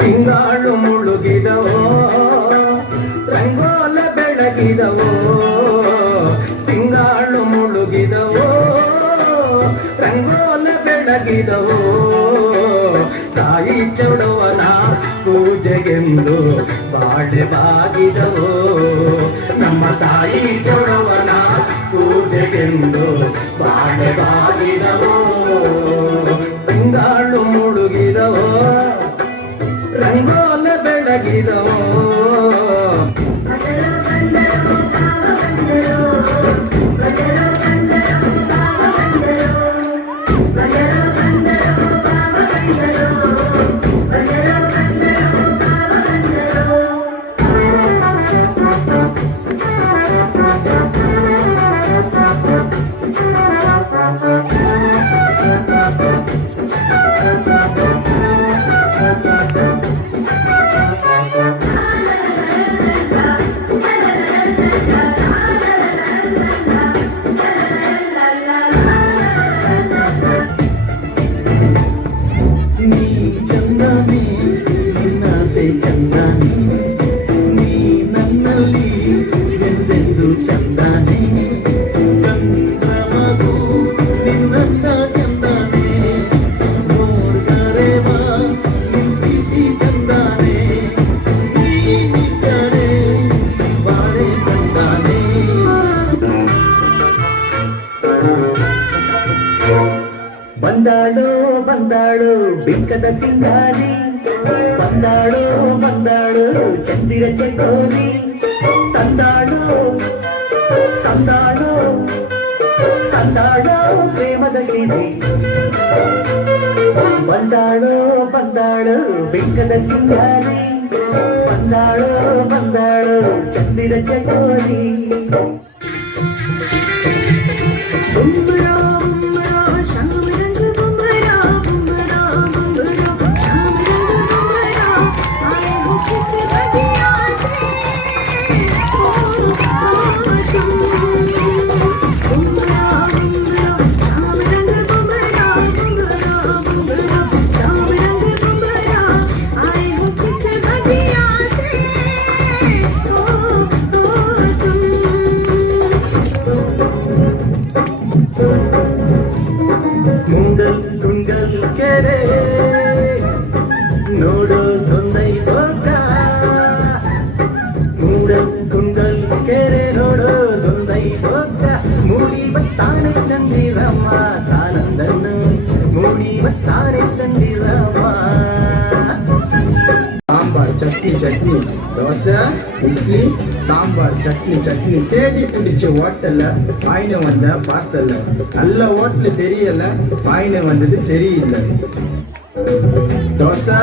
ತಿಂಗಾಳು ಮುಳುಗಿದವೋ ರಂಗೋಲ ಬೆಳಗಿದವೋ ತಿಂಗಾಳು ಮುಳುಗಿದವೋ ರಂಗೋಲ ಬೆಳಗಿದವೋ ತಾಯಿ ಚೌಡವನ ಪೂಜೆಗೆಂದು ಬಾಳೆ ಬಾಗಿದವೋ ನಮ್ಮ ತಾಯಿ ಚೌಡವನ ಪೂಜೆಗೆಂದು ಬಾಳೆ ಬಾಗಿದವೋ ತಿಂಗಾಳು ಮುಳುಗಿದವೋ ರಂಗೋಲ ಬೆಳಗಿದವೋ ಚಂದಾನೆ ನೀ ನನ್ನಲ್ಲಿ ಎಂದೆಂದು ಚಂದಾನೆ ಚಂದ್ರಮಗು ನಿನ್ನ ಚಂದಾನೆ ನೋಡ್ತಾರೆ ಬಾ ನಿಂತಿ ಚಂದಾನೆ ನೀನಿಟ್ಟರೆ ಬಾಳೆ ಚಂದಾನೆ ಬಂದಾಳು ಬಂದಾಳು ಬಿಂಕದ ಸಿಂಗಾರಿ ಬಂದಾಳು ಬಂದಾಳು ಚಂದಿರ ಚೆಂಗೋರಿ ತಂದಾಳು ತಂದಾಳು ತಂದಾಳು ಪ್ರೇಮದ ಸಿರಿ ಬಂದಾಳು ಬಂದಾಳು ಬಿಂಕದ ಸಿಂಗಾರಿ ಬಂದಾಳು ಬಂದಾಳು ಚಂದಿರ ಚೆಂಗೋರಿ ತುಂಗಲ್ ಕೆರೆ ನೋಡೋ ತೊಂದೈ ಹೋಗ ಮೂಡಲ್ ತುಂಗಲ್ ಕೆರೆ ನೋಡೋ ತೊಂದೈ ಹೋಗ ಮೂಡಿ ಬತ್ತಾನೆ ಚಂದಿರಮ್ಮ ತಾನಂದನ್ನು ಮೂಡಿ ಬತ್ತಾನೆ ಚಂದಿರಮ್ಮ சாம்பார் சட்னி சட்னி தோசை இட்லி சாம்பார் சட்னி சட்னி தேடி பிடிச்ச ஹோட்டல்ல வாங்கின வந்த பார்சல்ல நல்ல ஹோட்டல் தெரியல வாங்கின வந்தது சரியில்லை தோசை